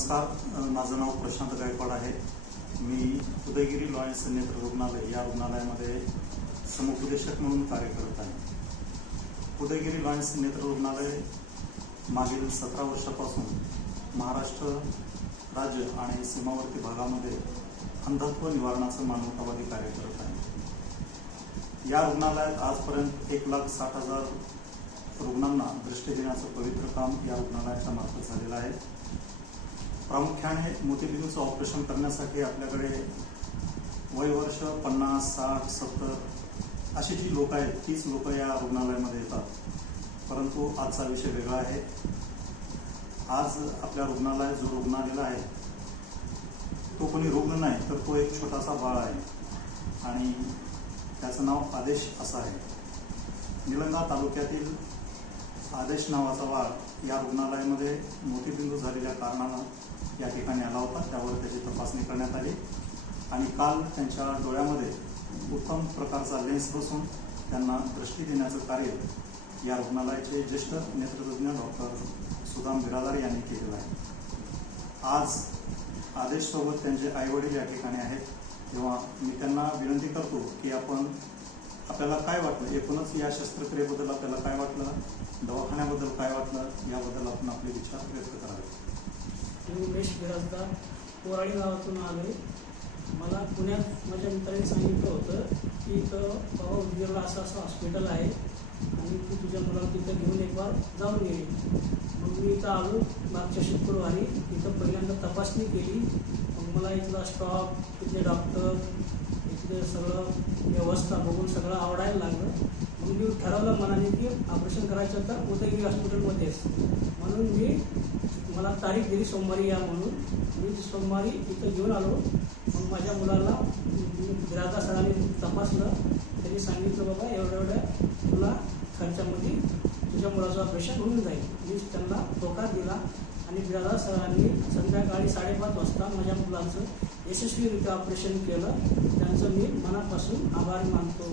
नमस्कार, माझं नाव प्रशांत गायकवाड आहे। मी उदयगिरी लॉयन्स नेत्र रुग्णालय या रुग्णालयामध्ये समुपदेशक म्हणून कार्य करत आहे। उदयगिरी लॉयन्स नेत्र रुग्णालय मागील 17 वर्षापासून महाराष्ट्र राज्य आणि सीमावर्ती भागामध्ये अंधत्व निवारणाचं मानवतावादी कार्य करत आहे। या रुग्णालयात आजपर्यंत 1,60,000 रुग्णांना दृष्टी देण्याचं पवित्र काम या रुग्णालयाच्या मार्फत झालेलं आहे। प्रामुख्याने मोतीबिंदूचं ऑपरेशन करण्यासाठी आपल्याकडे वयवर्ष 50, 60, 70 अशी जी लोक आहेत तीच लोक या रुग्णालयामध्ये येतात। परंतु आजचा विषय वेगळा आहे। आज आपल्या रुग्णालयात जो रुग्ण आलेला आहे तो कोणी रुग्ण नाही, तर तो एक छोटासा बाळ आहे आणि त्याचं नाव आदेश असं आहे। निलंगा तालुक्यातील आदेश नावाचा बाळ या रुग्णालयामध्ये मोतीबिंदू झालेल्या कारणानं या ठिकाणी आला होता। त्यावर त्याची तपासणी करण्यात आली आणि काल त्यांच्या डोळ्यामध्ये उत्तम प्रकारचा लेन्स बसून त्यांना दृष्टी देण्याचं कार्य या रुग्णालयाचे ज्येष्ठ नेत्रतज्ञ डॉक्टर सुदाम बिरादार यांनी केलेलं आहे। आज आदेशसोबत त्यांचे आईवडील या ठिकाणी आहेत, तेव्हा मी त्यांना विनंती करतो की आपल्याला काय वाटलं, एकूणच या शस्त्रक्रियेबद्दल आपल्याला काय वाटलं, दवाखान्याबद्दल काय वाटलं, याबद्दल आपण आपले विचार व्यक्त करावे। मी उमेश बिराजदार कोराडी गावातून आले। मला पुण्यात माझ्या मित्रांनी सांगितलं होतं की इथं बाबा उदगीरला असं हॉस्पिटल आहे आणि तू तुझ्या मुलाला तिथं घेऊन एक बार जाऊन ये। मग मी इथं आलो मागच्या शुक्रवारी। इथं पहिल्यांदा तपासणी केली। मग मला इथला स्टॉफ, इथले डॉक्टर, इथले सगळं व्यवस्था बघून सगळं आवडायला लागलं। मग मी ठरवलं मनाने की ऑपरेशन करायचं तर उदयगिरी हॉस्पिटलमध्येच। म्हणून मला तारीख दिली सोमवारी या म्हणून। मी सोमवारी इथं घेऊन आलो। मग माझ्या मुलाला बिराजदार सरांनी तपासलं। त्यांनी सांगितलं बाबा एवढ्या तुला खर्चामध्ये तुझ्या मुलाचं ऑपरेशन होऊन जाईल। मी त्यांना होकार दिला आणि बिराजदार सरांनी संध्याकाळी 5:30 वाजता माझ्या मुलाचं यशस्वीरित्या ऑपरेशन केलं। त्यांचं मी मनापासून आभार मानतो।